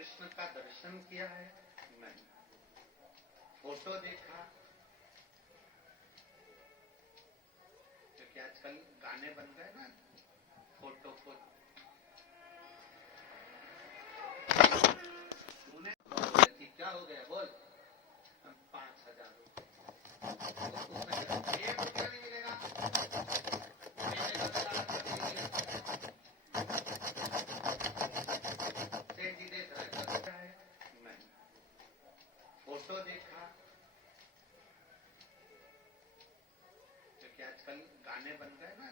कृष्ण का दर्शन किया है? नहीं। फोटो देखा? क्योंकि आजकल गाने बन गए ना, फोटो को तूने कि क्या हो गया बोल, हम 5,000 रुपये एक रुपया नहीं मिलेगा, सेठ जी देख रहा है। नहीं। फोटो देखा? क्योंकि आजकल गाने बन गए ना,